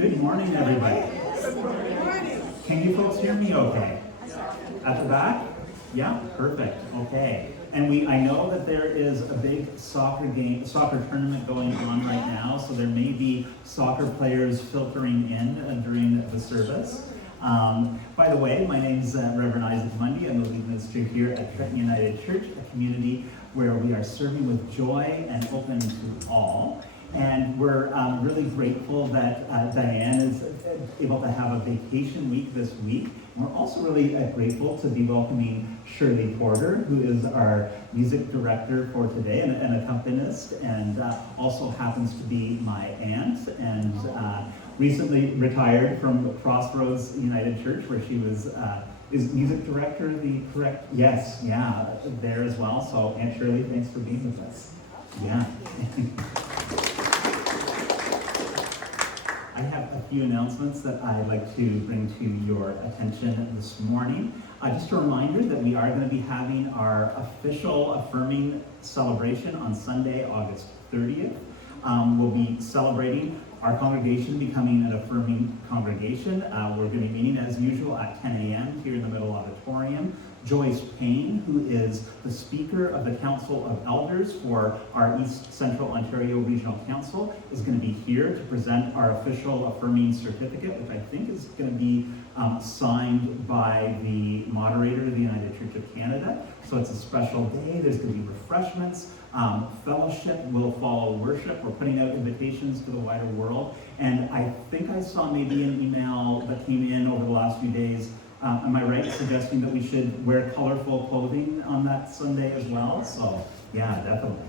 Good morning, everybody. Can you folks hear me okay? At the back? Yeah, perfect. Okay. And I know that there is a big soccer tournament going on right now, so there may be soccer players filtering in during the service. By the way, my name is Reverend Isaac Mundy. I'm the lead minister here at Trenton United Church, a community where we are serving with joy and open to all. And we're really grateful that Diane is able to have a vacation week this week. And we're also really grateful to be welcoming Shirley Porter, who is our music director for today and an accompanist, and also happens to be my aunt, and recently retired from Crossroads United Church, where she was, is music director the correct? Yes, yeah, there as well. So Aunt Shirley, thanks for being with us. Yeah. I have a few announcements that I'd like to bring to your attention this morning. Just a reminder that we are going to be having our official Affirming celebration on Sunday, August 30th. We'll be celebrating our congregation becoming an Affirming congregation. We're going to be meeting as usual at 10 a.m. here in the middle auditorium. Joyce Payne, who is the Speaker of the Council of Elders for our East Central Ontario Regional Council, is going to be here to present our official Affirming certificate, which I think is going to be signed by the moderator of the United Church of Canada. So it's a special day. There's going to be refreshments. Fellowship will follow worship. We're putting out invitations to the wider world. And I think I saw maybe an email that came in over the last few days. Am I right suggesting that we should wear colorful clothing on that Sunday as well? So, yeah, definitely.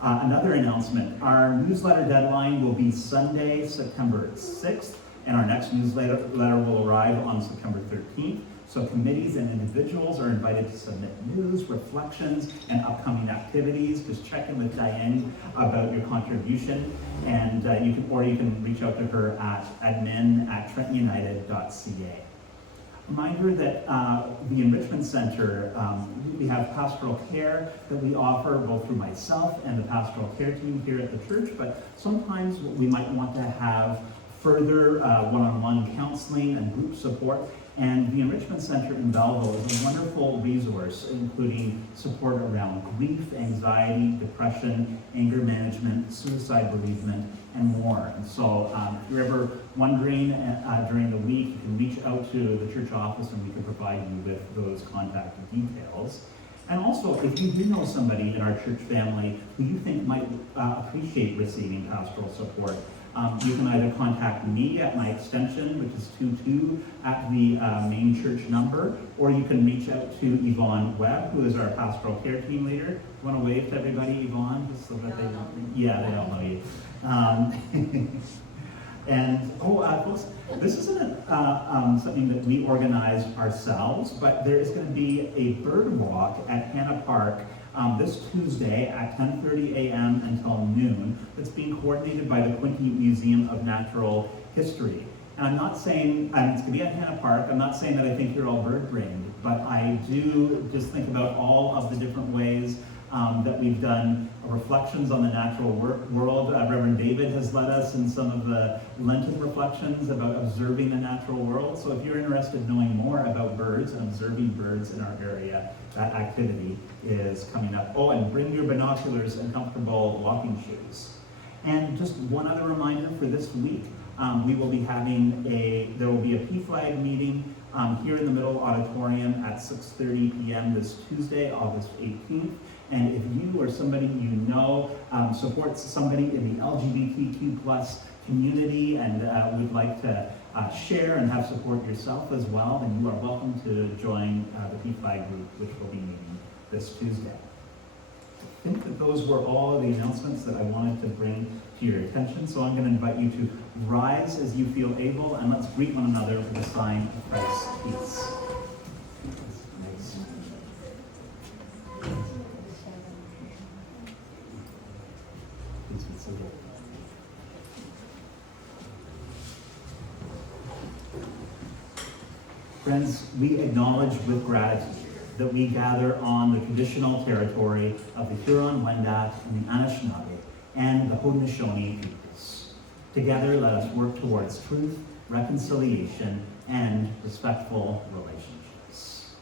Another announcement, our newsletter deadline will be Sunday, September 6th, and our next newsletter will arrive on September 13th. So committees and individuals are invited to submit news, reflections, and upcoming activities. Just check in with Diane about your contribution, and you can reach out to her at admin@trentonunited.ca. Reminder that the Enrichment Center, we have pastoral care that we offer both through myself and the pastoral care team here at the church, but sometimes we might want to have further one-on-one counseling and group support. And the Enrichment Center in Belleville is a wonderful resource, including support around grief, anxiety, depression, anger management, suicide bereavement, and more. And so if you're ever wondering during the week, you can reach out to the church office and we can provide you with those contact details. And also, if you do know somebody in our church family who you think might appreciate receiving pastoral support, you can either contact me at my extension, which is 22 at the main church number, or you can reach out to Yvonne Webb, who is our pastoral care team leader. You want to wave to everybody, Yvonne, just so that they know? Yeah, they all know you. And folks, this isn't something that we organize ourselves, but there is going to be a bird walk at Hannah Park this Tuesday at 10:30 a.m. until noon. That's being coordinated by the Quinte Museum of Natural History. And I'm not saying, it's going to be at Hannah Park, I'm not saying that I think you're all bird-brained, but I do just think about all of the different ways that we've done reflections on the natural world. Reverend David has led us in some of the Lenten reflections about observing the natural world. So if you're interested in knowing more about birds and observing birds in our area, that activity is coming up. Oh, and bring your binoculars and comfortable walking shoes. And just one other reminder for this week, we will be having there will be a PFLAG meeting here in the middle auditorium at 6:30 p.m. this Tuesday, August 18th. And if you or somebody you know supports somebody in the LGBTQ+ community and would like to share and have support yourself as well, then you are welcome to join the PFLAG group, which will be meeting this Tuesday. I think that those were all of the announcements that I wanted to bring to your attention. So I'm going to invite you to rise as you feel able, and let's greet one another with a sign of Christ's peace. Friends, we acknowledge with gratitude that we gather on the traditional territory of the Huron-Wendat and the Anishinaabe and the Haudenosaunee peoples. Together, let us work towards truth, reconciliation, and respectful relationships.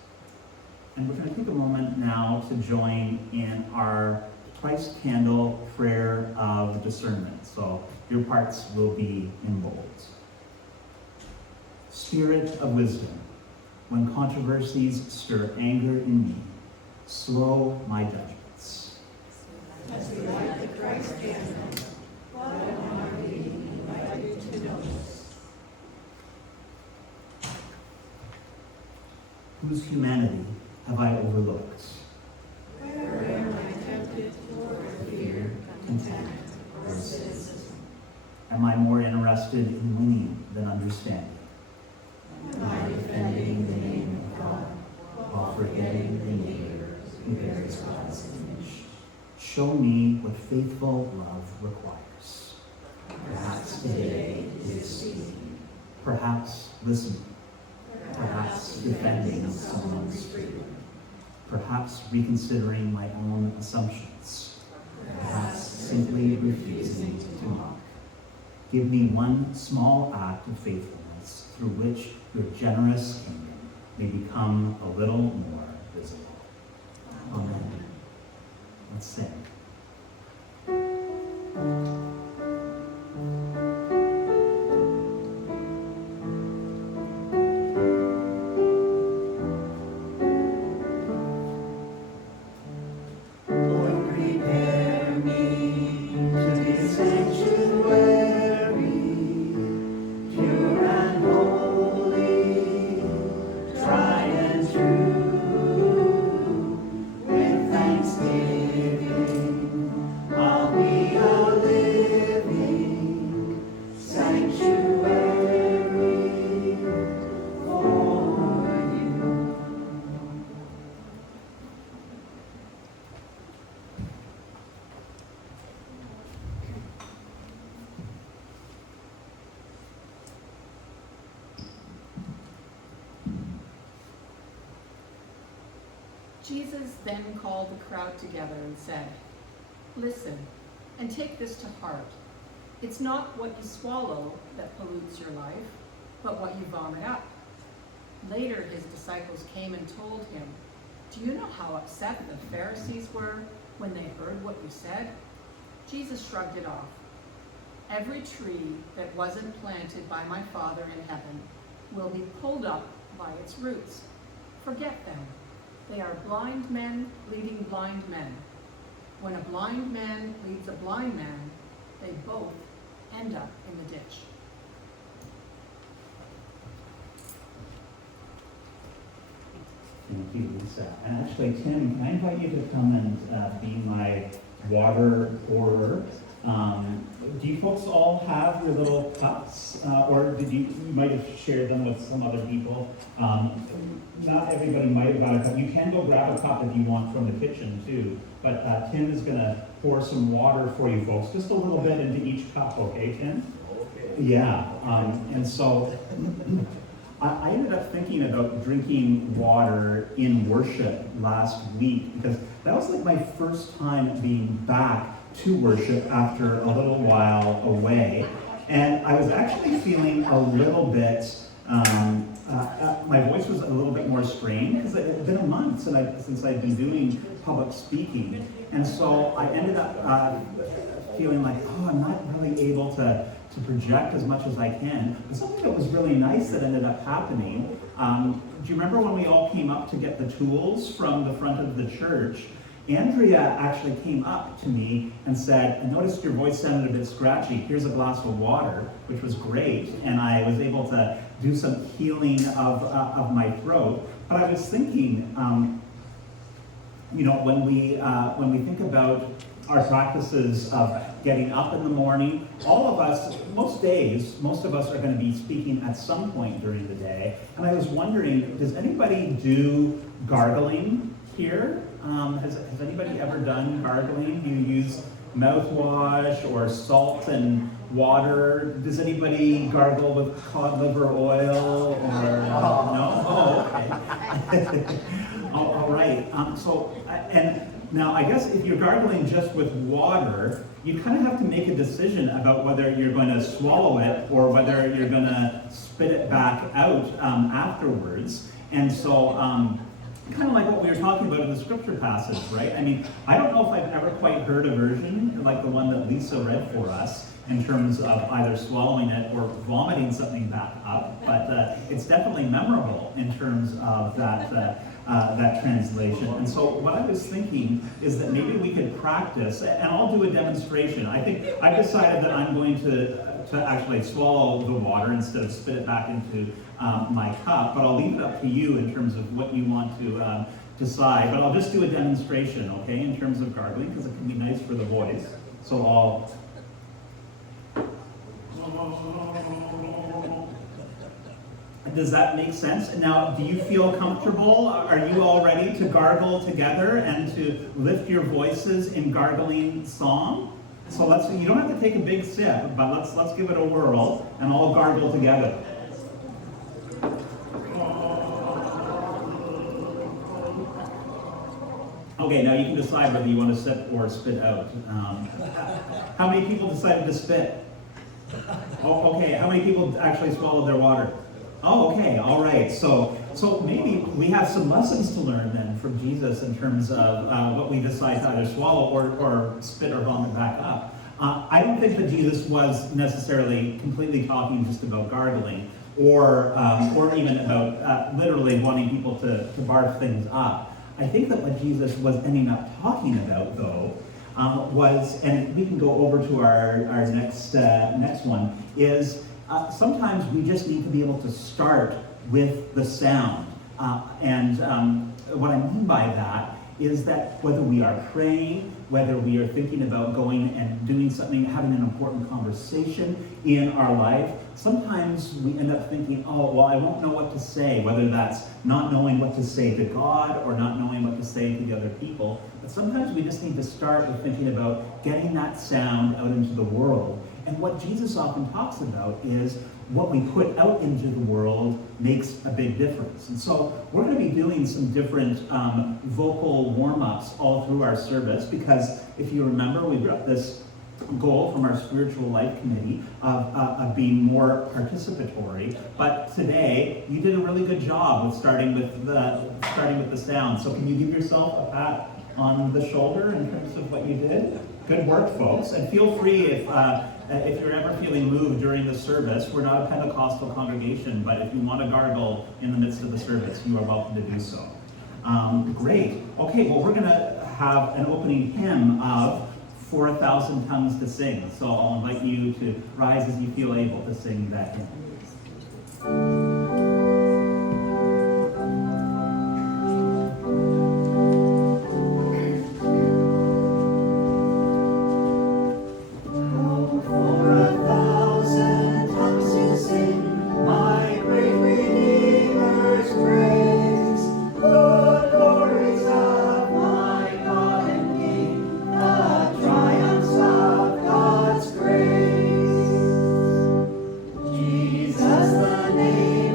And we're going to take a moment now to join in our Christ Candle prayer of discernment. So your parts will be in bold. Spirit of wisdom, when controversies stir anger in me, slow my judgments. As we light the Christ candle, what am I being invited to notice? Whose humanity have I overlooked? Where am I tempted toward fear, contempt, or cynicism? Am I more interested in winning than understanding? Am I defending the name of God while forgetting the neighbor who bears God's image? Show me what faithful love requires. Perhaps today it is speaking, Perhaps listening. perhaps defending someone's freedom, Perhaps reconsidering my own assumptions. perhaps Simply refusing to mock. Give me one small act of faithfulness through which your generous kingdom may become a little more visible. Amen. Let's sing. Lord, prepare me to be a sanctuary, pure and holy, tried and true. With thanksgiving, I'll be a living sanctuary for you. Jesus then called the crowd together and said, "Listen, and take this to heart. It's not what you swallow that pollutes your life, but what you vomit up." Later his disciples came and told him, "Do you know how upset the Pharisees were when they heard what you said?" Jesus shrugged it off. "Every tree that wasn't planted by my Father in heaven will be pulled up by its roots. Forget them. They are blind men leading blind men. When a blind man leads a blind man, they both end up in the ditch." Thank you, Lisa. And actually, Tim, can I invite you to come and be my water pourer? Do you folks all have your little cups? Or you might have shared them with some other people? Not everybody might have got a cup. You can go grab a cup if you want from the kitchen too. But Tim is gonna pour some water for you folks, just a little bit into each cup, okay, Tim? Okay. Yeah, and so I ended up thinking about drinking water in worship last week because that was like my first time being back to worship after a little while away. And I was actually feeling a little bit, my voice was a little bit more strained because it had been a month since I'd been doing public speaking. And so I ended up feeling like, I'm not really able to project as much as I can. But something that was really nice that ended up happening, do you remember when we all came up to get the tools from the front of the church? Andrea actually came up to me and said, "I noticed your voice sounded a bit scratchy. Here's a glass of water," which was great. And I was able to do some healing of my throat. But I was thinking, when we think about our practices of getting up in the morning, all of us, most days, most of us are going to be speaking at some point during the day. And I was wondering, does anybody do gargling here? Has anybody ever done gargling? Do you use mouthwash or salt and water? Does anybody gargle with cod liver oil or no? Oh, okay. All right. Now, I guess if you're gargling just with water, you kind of have to make a decision about whether you're going to swallow it or whether you're going to spit it back out afterwards. And so, kind of like what we were talking about in the scripture passage, right? I mean, I don't know if I've ever quite heard a version like the one that Lisa read for us in terms of either swallowing it or vomiting something back up, but it's definitely memorable in terms of that translation. And so what I was thinking is that maybe we could practice, and I'll do a demonstration. I think I've decided that I'm going to actually swallow the water instead of spit it back into my cup, but I'll leave it up to you in terms of what you want to decide. But I'll just do a demonstration, okay, in terms of gargling, because it can be nice for the voice. So I'll... Does that make sense? Now, do you feel comfortable? Are you all ready to gargle together and to lift your voices in gargling song? So you don't have to take a big sip, but let's give it a whirl and all gargle together. Okay, now you can decide whether you want to sip or spit out. How many people decided to spit? Oh, okay, how many people actually swallowed their water? Oh, okay, all right. So maybe we have some lessons to learn then from Jesus in terms of what we decide to either swallow or spit or vomit back up. I don't think that Jesus was necessarily completely talking just about gargling or even about literally wanting people to barf things up. I think that what Jesus was ending up talking about, though, was, and we can go over to our next one, is sometimes we just need to be able to start with the sound. What I mean by that is that whether we are praying, whether we are thinking about going and doing something, having an important conversation in our life, sometimes we end up thinking, oh, well, I won't know what to say, whether that's not knowing what to say to God or not knowing what to say to the other people. But sometimes we just need to start with thinking about getting that sound out into the world. And what Jesus often talks about is what we put out into the world makes a big difference. And so we're going to be doing some different vocal warm-ups all through our service, because if you remember, we've got this goal from our spiritual life committee of being more participatory. But today, you did a really good job with starting with the sound. So can you give yourself a pat on the shoulder in terms of what you did? Good work, folks. And feel free if you're ever feeling moved during the service. We're not a Pentecostal congregation, but if you want to gargle in the midst of the service, you are welcome to do so. Great. Okay, well, we're going to have an opening hymn of For 1,000 Tongues to Sing. So I'll invite you to rise as you feel able to sing that hymn. Jesus, the name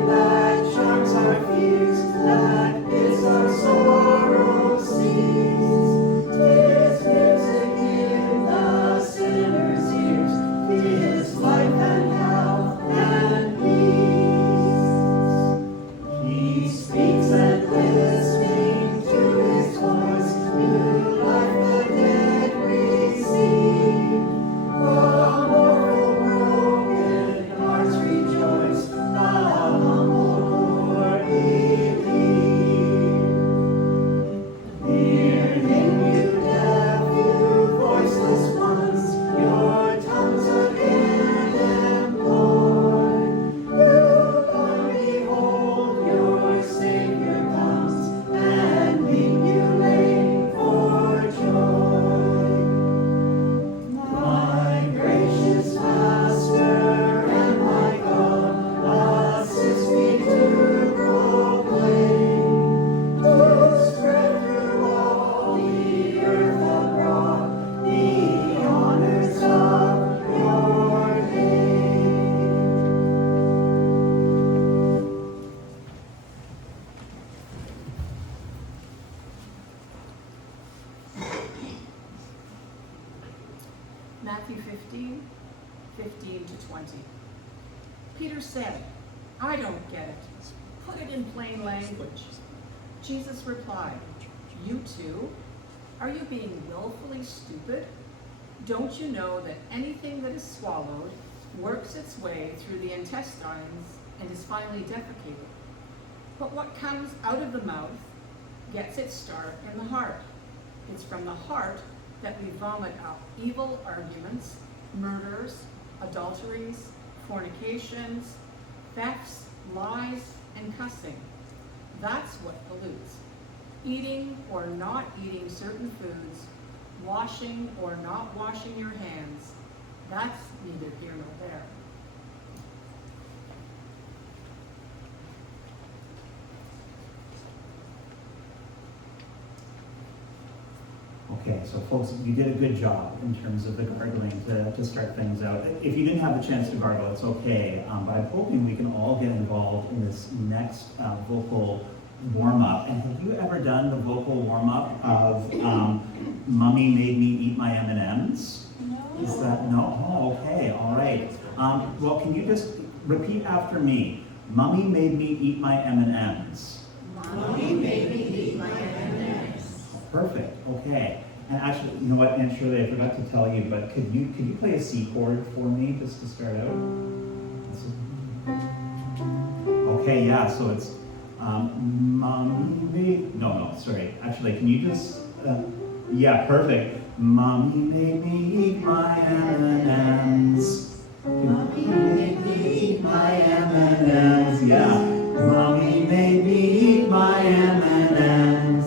Matthew 15, 15 to 20. Peter said, I don't get it. Put it in plain language. Jesus replied, you too? Are you being willfully stupid? Don't you know that anything that is swallowed works its way through the intestines and is finally defecated? But what comes out of the mouth gets its start in the heart. It's from the heart that we vomit out evil arguments, murders, adulteries, fornications, thefts, lies, and cussing. That's what pollutes. Eating or not eating certain foods, washing or not washing your hands, that's neither here nor there. Okay, so folks, you did a good job in terms of the gargling to start things out. If you didn't have the chance to gargle, it's okay, but I'm hoping we can all get involved in this next vocal warm-up. And have you ever done the vocal warm-up of Mommy Made Me Eat My M&Ms? No. Is that, no? Oh, okay, all right. Well, can you just repeat after me? Mommy made me eat my M&Ms. Mommy made me eat my M&Ms. Perfect, okay. And actually, you know what, Aunt Shirley, I forgot to tell you, but could you play a C chord for me just to start out? Okay, yeah, so it's Mommy made, no, sorry. Actually, can you just, yeah, perfect. Mommy made me eat my M&Ms. Mommy made me eat my M&Ms, yeah. Mommy made me eat my M&Ms.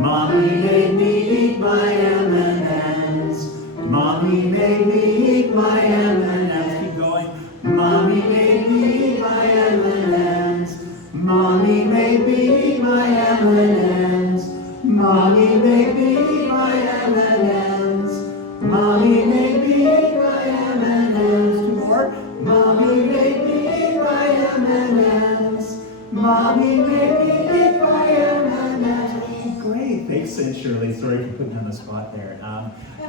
Mommy made me eat my M&Ms. Mommy made me eat my M&Ms. Keep going. Mommy made me eat my M&Ms. Mommy made me eat my M&Ms. Mommy made me eat my M&Ms. Mommy made me eat my M&Ms. Two more. Mommy made me eat my M&Ms. Mommy made me eat my M&Ms. Oh, great. Thanks, Aunt Shirley. Sorry for putting you on the spot there.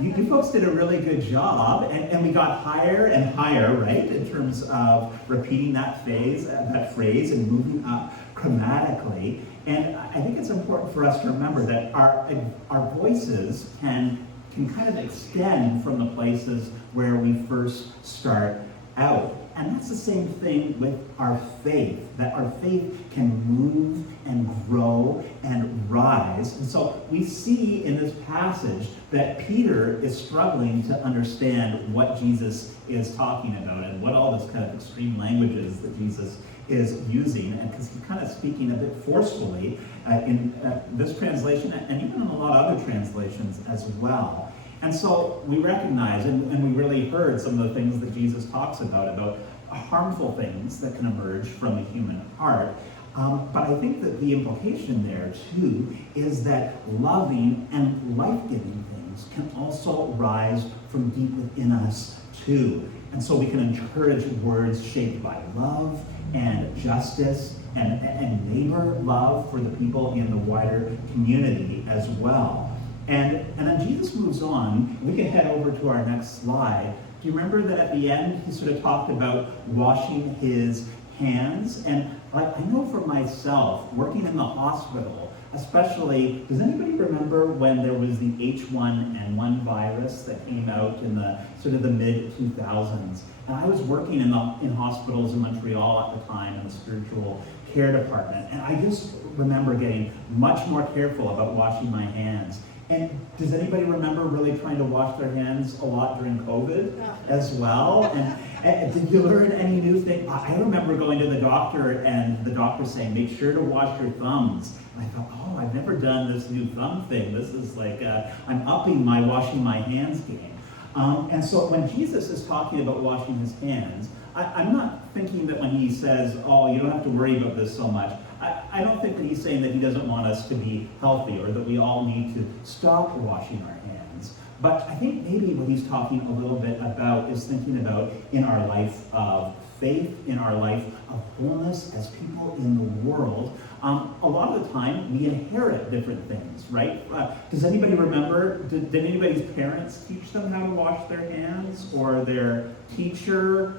You folks did a really good job, and we got higher and higher, right, in terms of repeating that phrase and moving up chromatically. And I think it's important for us to remember that our voices can kind of extend from the places where we first start out. And that's the same thing with our faith, that our faith can move and grow and rise. And so we see in this passage that Peter is struggling to understand what Jesus is talking about and what all this kind of extreme language is that Jesus is using, and because he's kind of speaking a bit forcefully in this translation and even in a lot of other translations as well. And so we recognize, and we really heard some of the things that Jesus talks about harmful things that can emerge from the human heart. But I think that the implication there, too, is that loving and life-giving things can also rise from deep within us, too. And so we can encourage words shaped by love and justice and neighbor love for the people in the wider community as well. And then Jesus moves on. We can head over to our next slide. Do you remember that at the end he sort of talked about washing his hands? And I know for myself, working in the hospital, especially, does anybody remember when there was the H1N1 virus that came out in the sort of the mid-2000s? And I was working in hospitals in Montreal at the time in the spiritual care department. And I just remember getting much more careful about washing my hands. And does anybody remember really trying to wash their hands a lot during COVID as well? And did you learn any new thing? I remember going to the doctor and the doctor saying, make sure to wash your thumbs. And I thought, oh, I've never done this new thumb thing. This is like, I'm upping my washing my hands game. And so when Jesus is talking about washing his hands, I'm not thinking that when he says, oh, you don't have to worry about this so much, I don't think that he's saying that he doesn't want us to be healthy or that we all need to stop washing our hands. But I think maybe what he's talking a little bit about is thinking about in our life of faith, in our life of wholeness as people in the world. A lot of the time, we inherit different things, right? Does anybody remember, did anybody's parents teach them how to wash their hands? Or their teacher?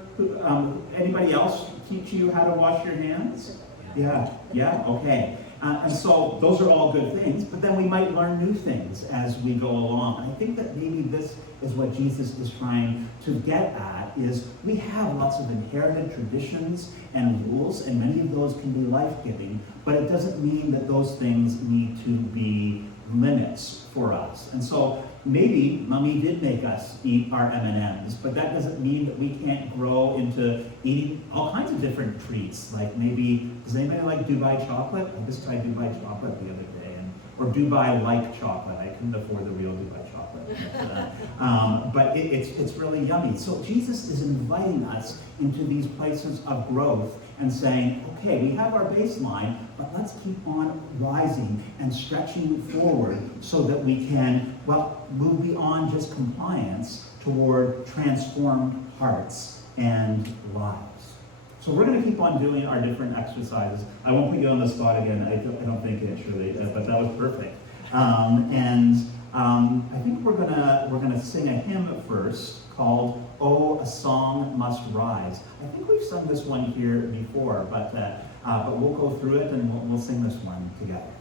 Anybody else teach you how to wash your hands? Yeah, okay. And so those are all good things, but then we might learn new things as we go along. And I think that maybe this is what Jesus is trying to get at, is we have lots of inherited traditions and rules, and many of those can be life-giving, but it doesn't mean that those things need to be limits for us. And so maybe Mommy did make us eat our M&Ms, but that doesn't mean that we can't grow into eating all kinds of different treats. Like maybe, does anybody like Dubai chocolate? I just tried Dubai chocolate the other day, or Dubai-like chocolate. I couldn't afford the real Dubai chocolate. But it's really yummy. So Jesus is inviting us into these places of growth and saying, okay, we have our baseline, but let's keep on rising and stretching forward so that we can, well, move beyond just compliance toward transformed hearts and lives. So we're going to keep on doing our different exercises. I won't put you on the spot again. I don't think it, Shirley, but that was perfect. I think we're gonna sing a hymn first called "Oh, a Song Must Rise." I think we've sung this one here before, but we'll go through it and we'll sing this one together.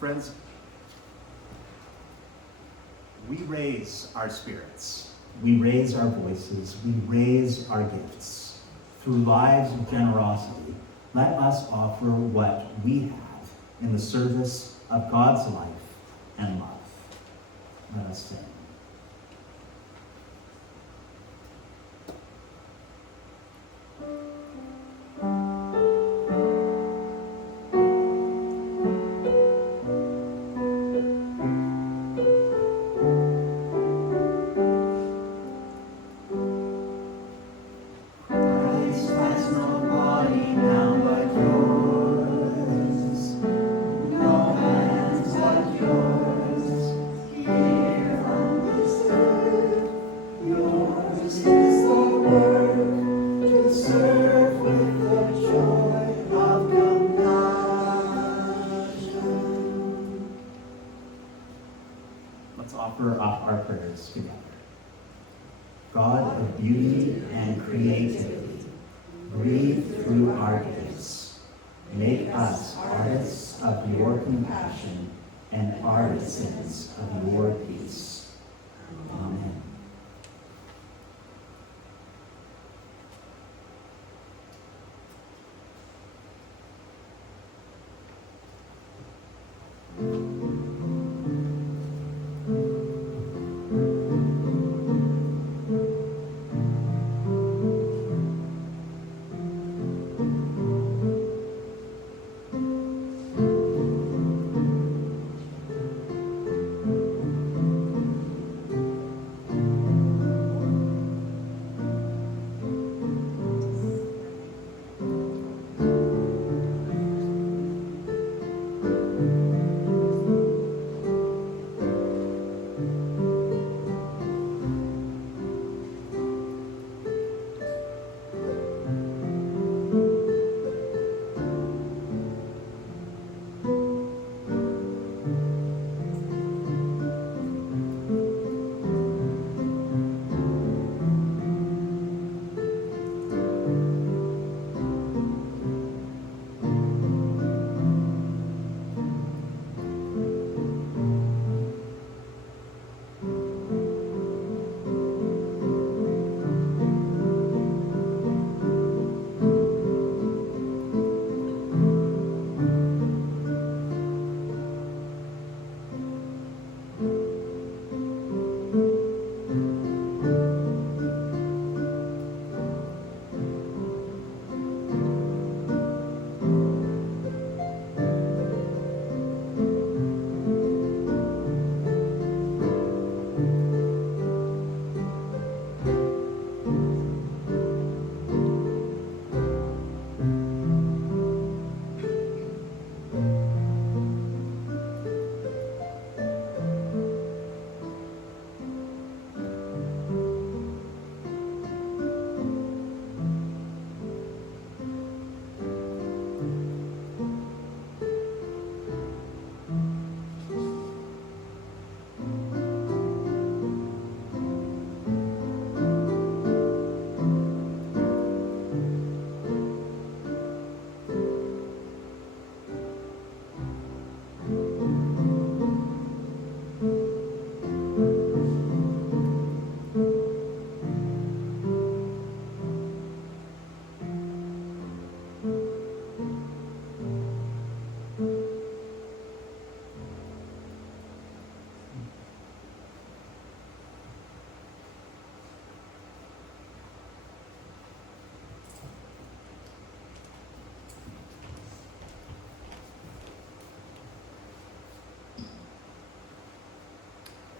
Friends, we raise our spirits, we raise our voices, we raise our gifts through lives of generosity, let us offer what we have in the service of God's life and love. Let us sing. Let's offer up our prayers together. God of beauty and creativity, breathe through our gifts. Make us artists of your compassion and artisans of your peace. Amen.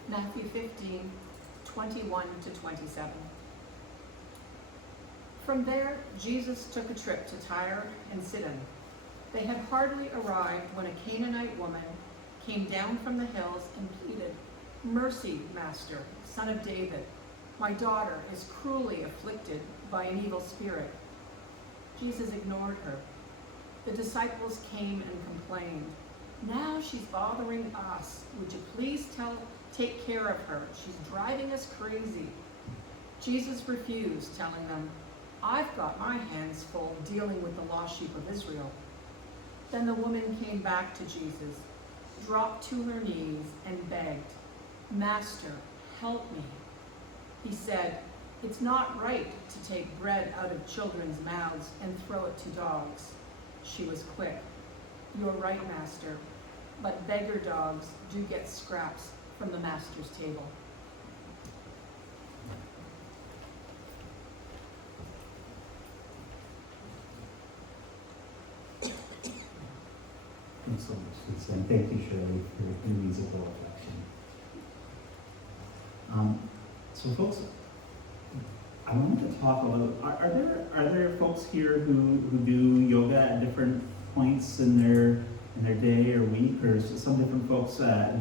Matthew 15, 21 to 27. From there, Jesus took a trip to Tyre and Sidon. They had hardly arrived when a Canaanite woman came down from the hills and pleaded, "Mercy, Master, Son of David, my daughter is cruelly afflicted by an evil spirit." Jesus ignored her. The disciples came and complained, "Now she's bothering us. Would you please take care of her? She's driving us crazy." Jesus refused, telling them, "I've got my hands full dealing with the lost sheep of Israel." Then the woman came back to Jesus, dropped to her knees, and begged, "Master, help me." He said, It's not right to take bread out of children's mouths and throw it to dogs. She was quick. You're right, master, but beggar dogs do get scraps from the master's table. Thanks so much, Lisa, and thank you, Shirley, for your musical reflection. So folks, I wanted to talk a little, are there folks here who do yoga at different points in their day or week, or some different folks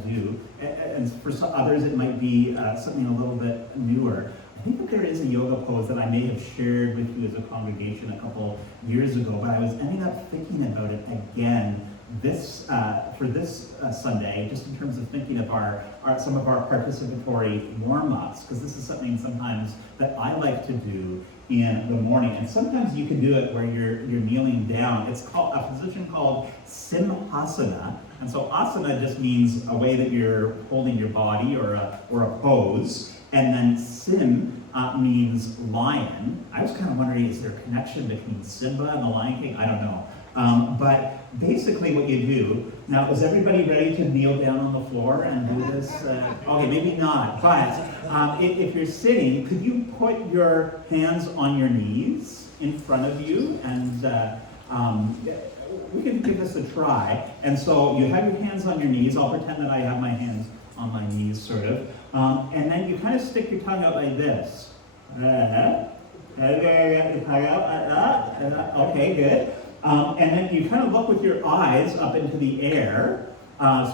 do, and for some others it might be something a little bit newer. I think that there is a yoga pose that I may have shared with you as a congregation a couple years ago, but I was ending up thinking about it again for this Sunday, just in terms of thinking of some of our participatory warm-ups, because this is something sometimes that I like to do in the morning, and sometimes you can do it where you're kneeling down. It's called a position called Simhasana, and so asana just means a way that you're holding your body or a pose, and then sim means lion. I was kind of wondering, is there a connection between Simba and the Lion King? I don't know. But basically what you do, now is everybody ready to kneel down on the floor and do this? Okay, maybe not, but if you're sitting, could you put your hands on your knees in front of you, and we can give this a try. And so you have your hands on your knees. I'll pretend that I have my hands on my knees, sort of. And then you kind of stick your tongue out like this. Okay, good. And then you kind of look with your eyes up into the air. And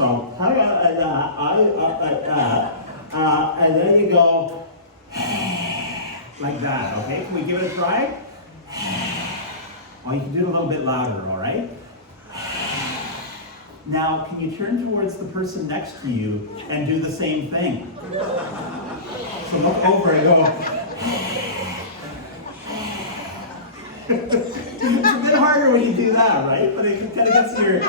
then you go like that, okay? Can we give it a try? Oh, you can do it a little bit louder, all right? Now, can you turn towards the person next to you and do the same thing? So look over and go. It's a bit harder when you do that, right? But it kind of gets your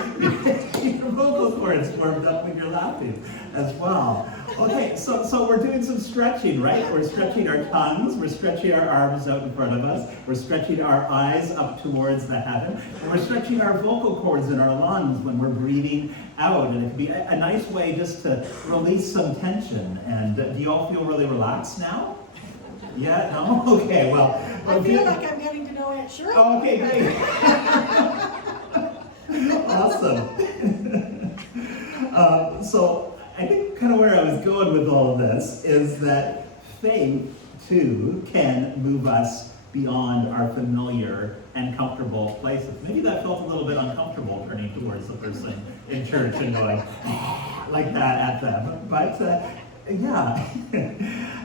vocal cords warmed up when you're laughing as well. Okay, so we're doing some stretching, right? We're stretching our tongues, we're stretching our arms out in front of us, we're stretching our eyes up towards the heaven, and we're stretching our vocal cords in our lungs when we're breathing out. And it can be a nice way just to release some tension. And do you all feel really relaxed now? Yeah? No? Okay, well. I feel like I'm getting to know Aunt Shirley. Oh, okay, great. Awesome. So I think kind of where I was going with all of this is that faith, too, can move us beyond our familiar and comfortable places. Maybe that felt a little bit uncomfortable turning towards the person in church and going like that at them. But yeah.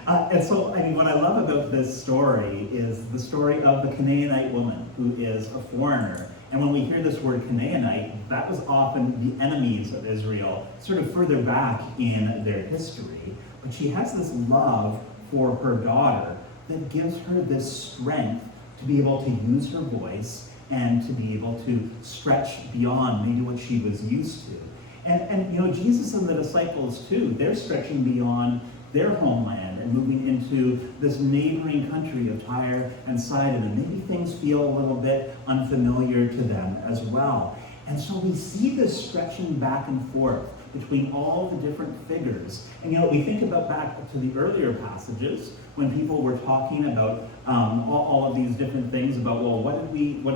And so, I mean, what I love about this story is the story of the Canaanite woman who is a foreigner. And when we hear this word Canaanite, that was often the enemies of Israel, sort of further back in their history. But she has this love for her daughter that gives her this strength to be able to use her voice and to be able to stretch beyond maybe what she was used to. And you know, Jesus and the disciples too, they're stretching beyond their homeland and moving into this neighboring country of Tyre and Sidon, and maybe things feel a little bit unfamiliar to them as well. And so we see this stretching back and forth between all the different figures. And you know, we think about back to the earlier passages when people were talking about all of these different things about, well, what did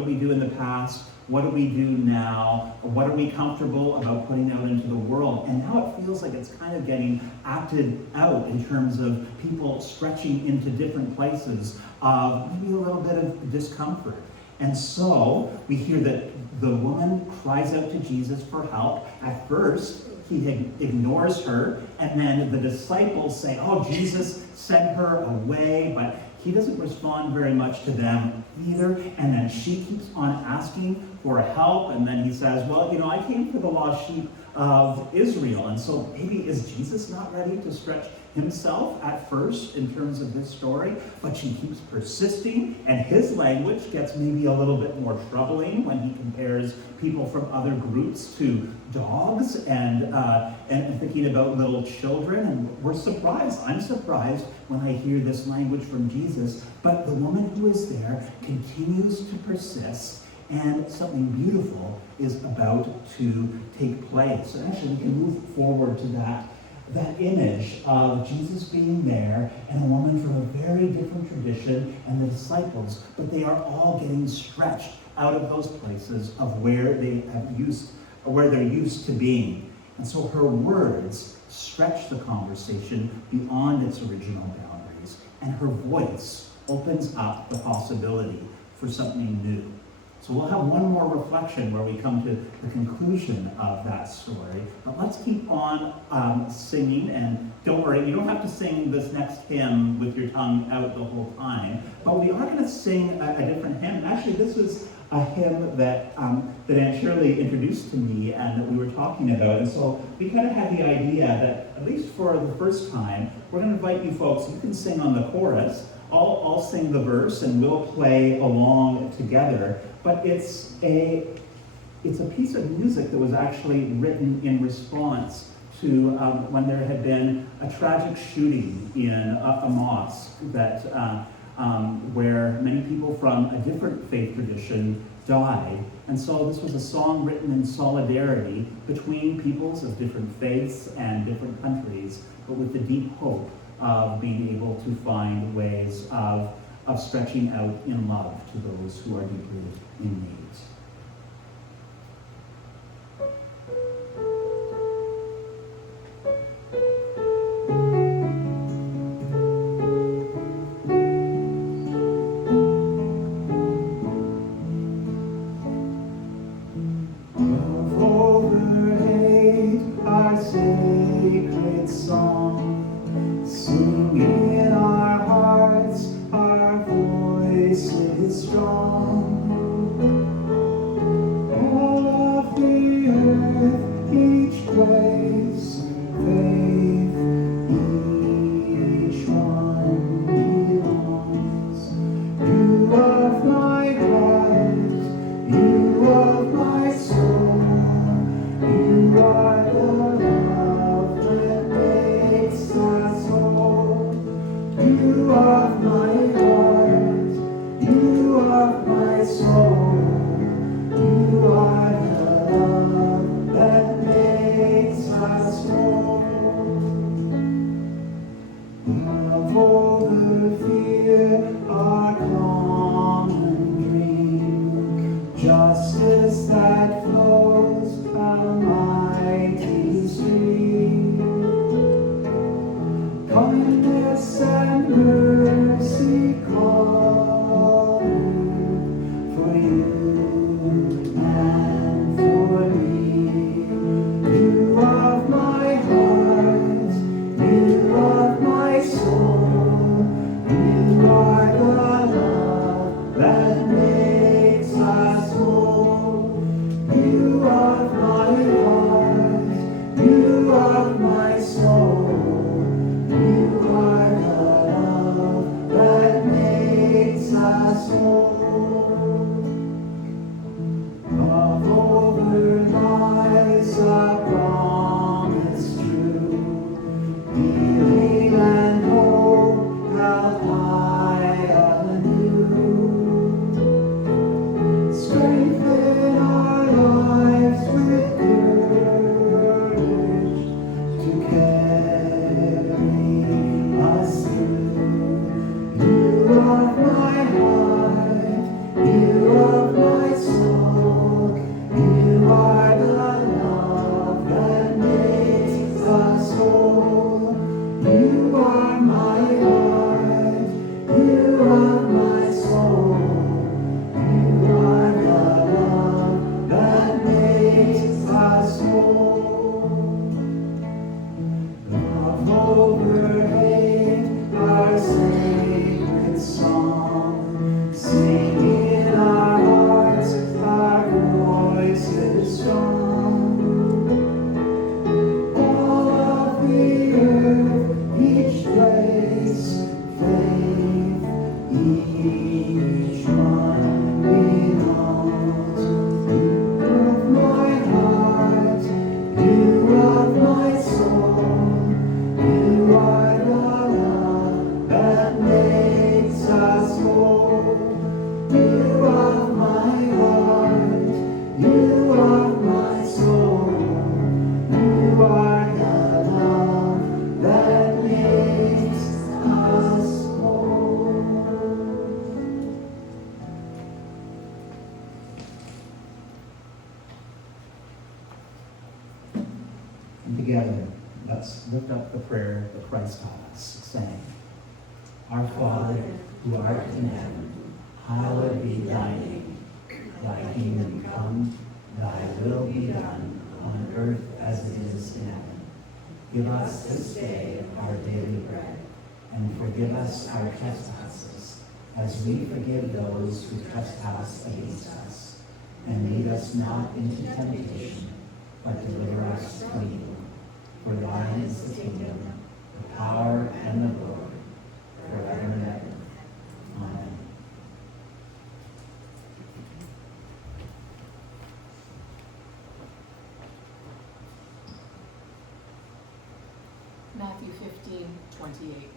we do in the past? What do we do now? What are we comfortable about putting out into the world? And now it feels like it's kind of getting acted out in terms of people stretching into different places of maybe a little bit of discomfort. And so we hear that the woman cries out to Jesus for help. At first, he ignores her, and then the disciples say, oh, Jesus, send her away, but he doesn't respond very much to them either. And then she keeps on asking for help, and then he says, well, I came for the lost sheep of Israel. And so maybe is Jesus not ready to stretch himself at first in terms of this story? But she keeps persisting, and his language gets maybe a little bit more troubling when he compares people from other groups to dogs and thinking about little children. And we're surprised. I'm surprised when I hear this language from Jesus. But the woman who is there continues to persist, and something beautiful is about to take place. And actually, we can move forward to that image of Jesus being there and a woman from a very different tradition and the disciples, but they are all getting stretched out of those places of where they're used to being. And so her words stretch the conversation beyond its original boundaries, and her voice opens up the possibility for something new. So we'll have one more reflection where we come to the conclusion of that story. But let's keep on singing, and don't worry, you don't have to sing this next hymn with your tongue out the whole time. But we are going to sing a different hymn. Actually, this is a hymn that Aunt Shirley introduced to me and that we were talking about. And so we kind of had the idea that, at least for the first time, we're going to invite you folks, you can sing on the chorus. I'll sing the verse and we'll play along together. But it's a piece of music that was actually written in response to when there had been a tragic shooting in a mosque that where many people from a different faith tradition died. And so this was a song written in solidarity between peoples of different faiths and different countries, but with the deep hope of being able to find ways of stretching out in love to those who are deeply in need. Love over hate, our sacred song, sing in our hearts, our voices strong. All of the earth, each place, faith, each one belongs. You love my heart, you love my soul, you are the love And together, let's lift up the prayer that Christ taught us, saying, Our Father, who art in heaven, hallowed be thy name. Thy kingdom come, thy will be done, on earth as it is in heaven. Give us this day our daily bread, and forgive us our trespasses, as we forgive those who trespass against us. And lead us not into temptation, but deliver us from evil. For thine is the kingdom, the power, and the glory, forever and ever. Amen. Matthew 15:28.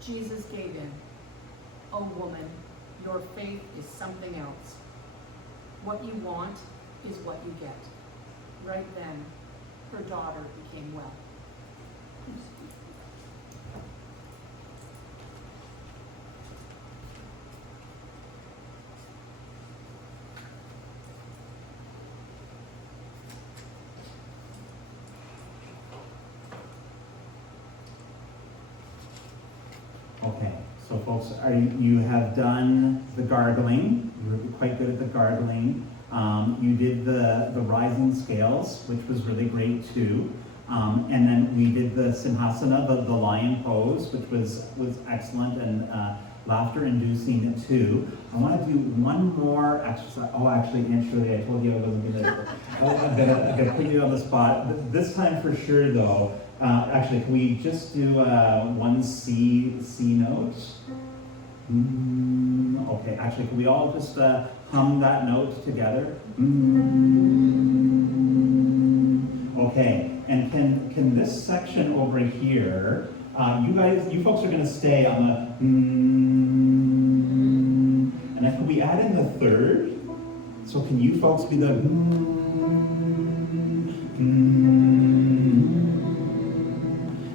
Jesus gave in. O woman, your faith is something else. What you want is what you get. Right then, her daughter became well. Okay, so folks, you have done the gargling. You were quite good at the gargling. You did the rising scales, which was really great too. And then we did the Simhasana, the lion pose, which was excellent and laughter-inducing too. I want to do one more exercise. Oh, actually, Aunt Shirley, I told you I wasn't I'm gonna put you on the spot. This time for sure, though. Actually, can we just do one C note? Okay, actually, can we all just hum that note together? Okay, and can this section over here, you folks are going to stay on the and then can we add in the third? So can you folks be the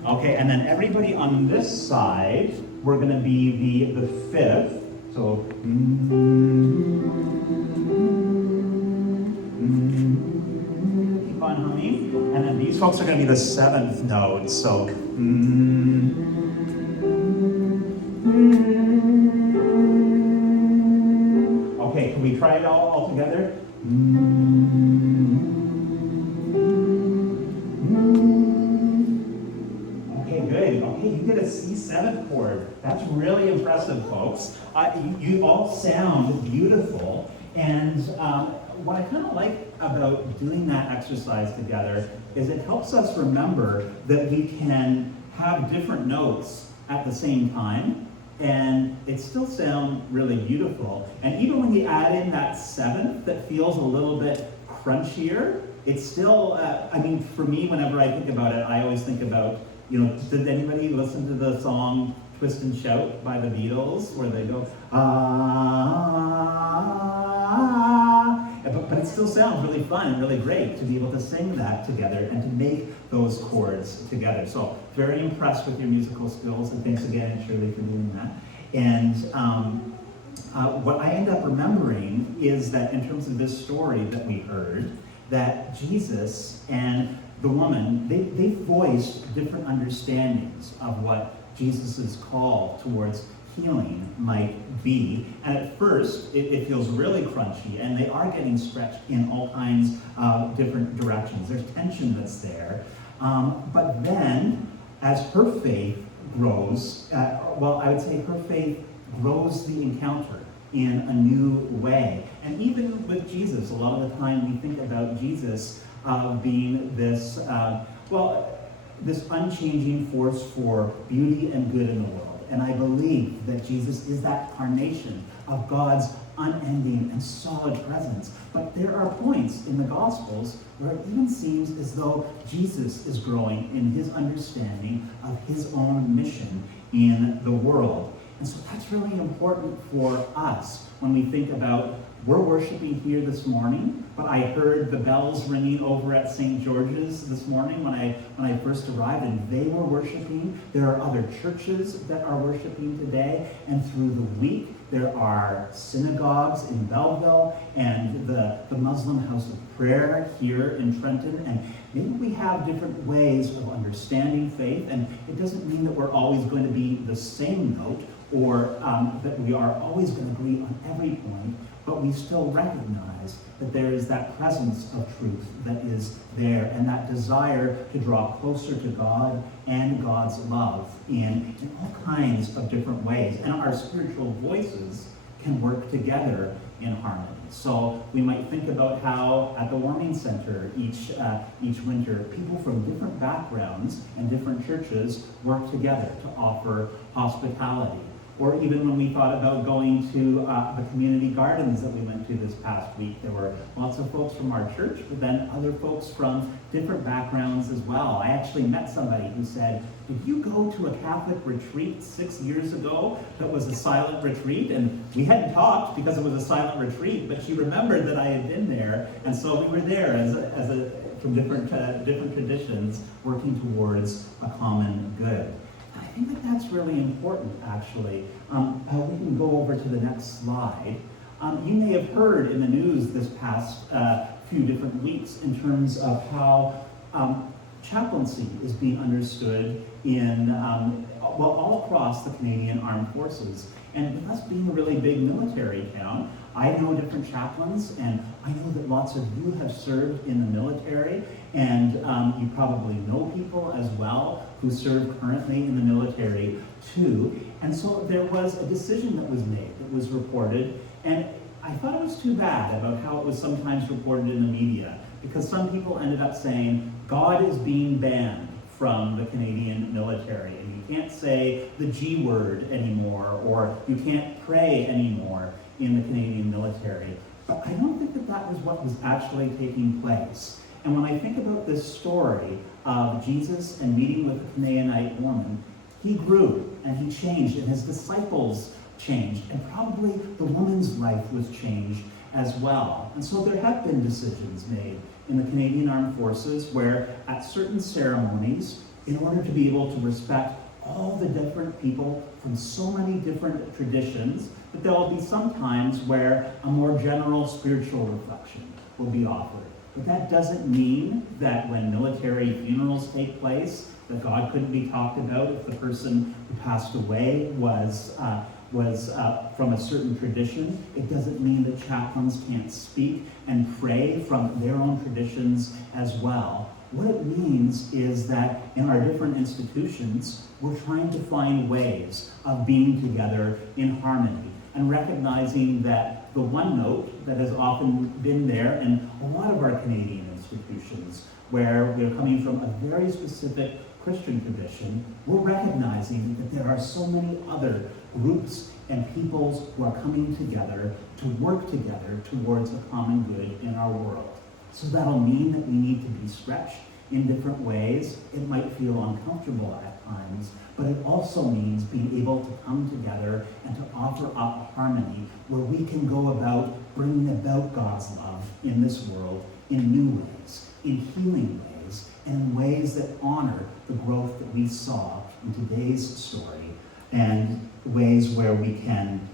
Okay, and then everybody on this side, we're going to be the fifth. So keep on humming. And then these folks are going to be the seventh note. So okay, can we try it all together? You did a C7 chord. That's really impressive, folks. You all sound beautiful. And what I kind of like about doing that exercise together is it helps us remember that we can have different notes at the same time, and it still sound really beautiful. And even when you add in that seventh that feels a little bit crunchier, it's still, for me, whenever I think about it, I always think about, did anybody listen to the song Twist and Shout by the Beatles, where they go, but it still sounds really fun and really great to be able to sing that together and to make those chords together. So very impressed with your musical skills, and thanks again, Shirley, for doing that. And what I end up remembering is that in terms of this story that we heard, that Jesus and the woman, they voiced different understandings of what Jesus' call towards healing might be. And at first, it feels really crunchy, and they are getting stretched in all kinds of different directions. There's tension that's there. But then, as her faith grows, I would say her faith grows the encounter in a new way. And even with Jesus, a lot of the time we think about Jesus being this, this unchanging force for beauty and good in the world. And I believe that Jesus is that carnation of God's unending and solid presence. But there are points in the Gospels where it even seems as though Jesus is growing in his understanding of his own mission in the world. And so that's really important for us when we think about, we're worshiping here this morning, but I heard the bells ringing over at St. George's this morning when I first arrived, and they were worshiping. There are other churches that are worshiping today, and through the week, There are synagogues in Belleville and the Muslim House of Prayer here in Trenton. And maybe we have different ways of understanding faith. And it doesn't mean that we're always going to be the same note or that we are always going to agree on every point. But we still recognize that there is that presence of truth that is there and that desire to draw closer to God and God's love in all kinds of different ways. And our spiritual voices can work together in harmony. So we might think about how at the Warming Center each winter, people from different backgrounds and different churches work together to offer hospitality. Or even when we thought about going to the community gardens that we went to this past week, there were lots of folks from our church, but then other folks from different backgrounds as well. I actually met somebody who said, did you go to a Catholic retreat 6 years ago that was a silent retreat? And we hadn't talked because it was a silent retreat, but she remembered that I had been there. And so we were there from different traditions working towards a common good. I think that that's really important, actually. We can go over to the next slide. You may have heard in the news this past few different weeks in terms of how chaplaincy is being understood in, all across the Canadian Armed Forces. And with us being a really big military town, I know different chaplains, and I know that lots of you have served in the military, and you probably know people as well who serve currently in the military too. And so there was a decision that was made, that was reported, and I thought it was too bad about how it was sometimes reported in the media, because some people ended up saying, God is being banned from the Canadian military, and you can't say the G word anymore, or you can't pray anymore in the Canadian military. But I don't think that that was what was actually taking place. And when I think about this story of Jesus and meeting with the Canaanite woman, he grew and he changed, and his disciples changed, and probably the woman's life was changed as well. And so there have been decisions made in the Canadian Armed Forces where at certain ceremonies, in order to be able to respect all the different people from so many different traditions, that there will be some times where a more general spiritual reflection will be offered. But that doesn't mean that when military funerals take place, that God couldn't be talked about if the person who passed away was from a certain tradition. It doesn't mean that chaplains can't speak and pray from their own traditions as well. What it means is that in our different institutions, we're trying to find ways of being together in harmony and recognizing that the one note that has often been there in a lot of our Canadian institutions, where we're coming from a very specific Christian tradition, we're recognizing that there are so many other groups and peoples who are coming together to work together towards a common good in our world. So that'll mean that we need to be stretched in different ways. It might feel uncomfortable at times, but it also means being able to come together and to offer up harmony where we can go about bringing about God's love in this world in new ways, in healing ways, and in ways that honor the growth that we saw in today's story, and ways where we can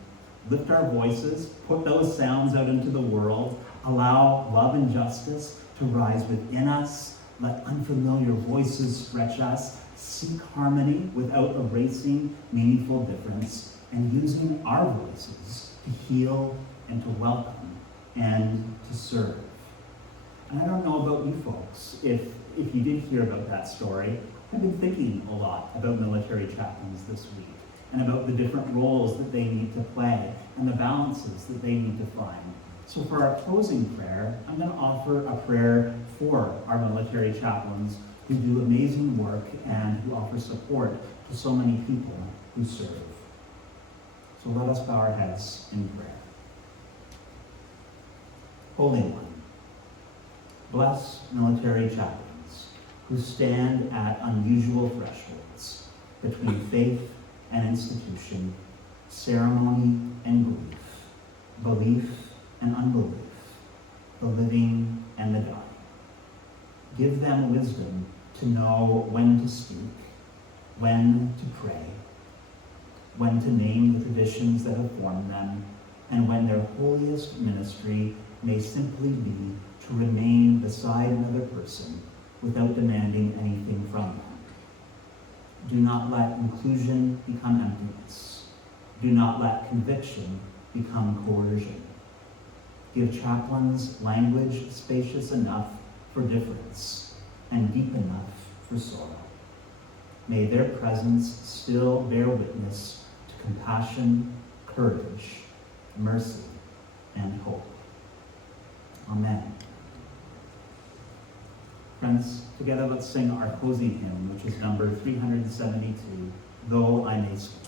lift our voices, put those sounds out into the world, allow love and justice to rise within us, let unfamiliar voices stretch us, seek harmony without erasing meaningful difference, and using our voices to heal and to welcome and to serve. And I don't know about you folks, if you did hear about that story, I've been thinking a lot about military chaplains this week, and about the different roles that they need to play, and the balances that they need to find. So for our closing prayer, I'm going to offer a prayer for our military chaplains who do amazing work and who offer support to so many people who serve. So let us bow our heads in prayer. Holy One, bless military chaplains who stand at unusual thresholds between faith and institution, ceremony and grief, belief and unbelief, the living and the dying. Give them wisdom to know when to speak, when to pray, when to name the traditions that have formed them, and when their holiest ministry may simply be to remain beside another person without demanding anything from them. Do not let inclusion become emptiness. Do not let conviction become coercion. Give chaplains language spacious enough for difference and deep enough for sorrow. May their presence still bear witness to compassion, courage, mercy, and hope. Amen. Friends, together let's sing our cozy hymn, which is number 372, Though I May Speak.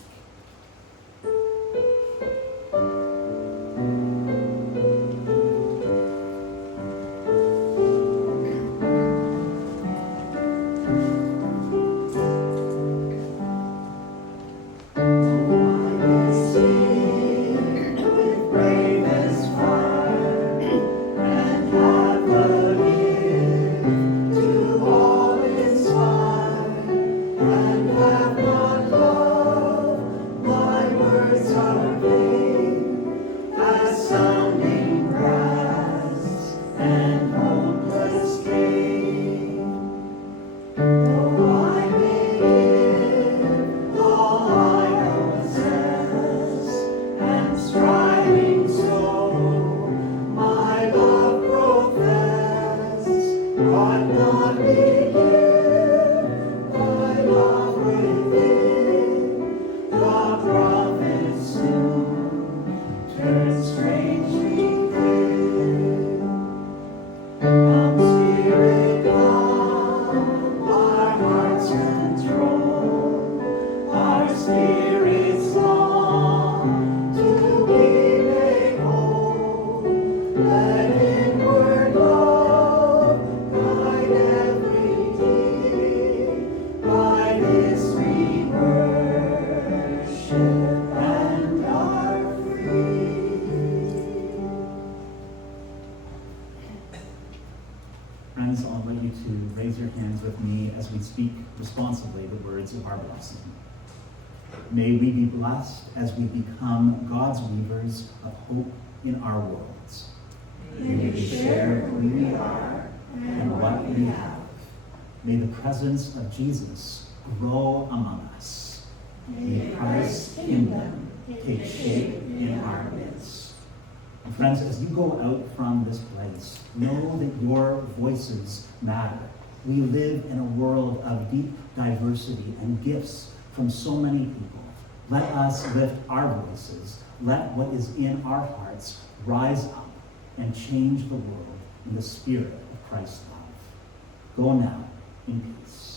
Friends, I'll invite you to raise your hands with me as we speak responsibly the words of our blessing. May we be blessed as we become God's weavers of hope in our worlds. May we share who we are and what we have. May the presence of Jesus grow among us. May Christ's kingdom take shape in our midst. And friends, as you go out from this place, know that your voices matter. We live in a world of deep diversity and gifts from so many people. Let us lift our voices. Let what is in our hearts rise up and change the world in the spirit of Christ's love. Go now in peace.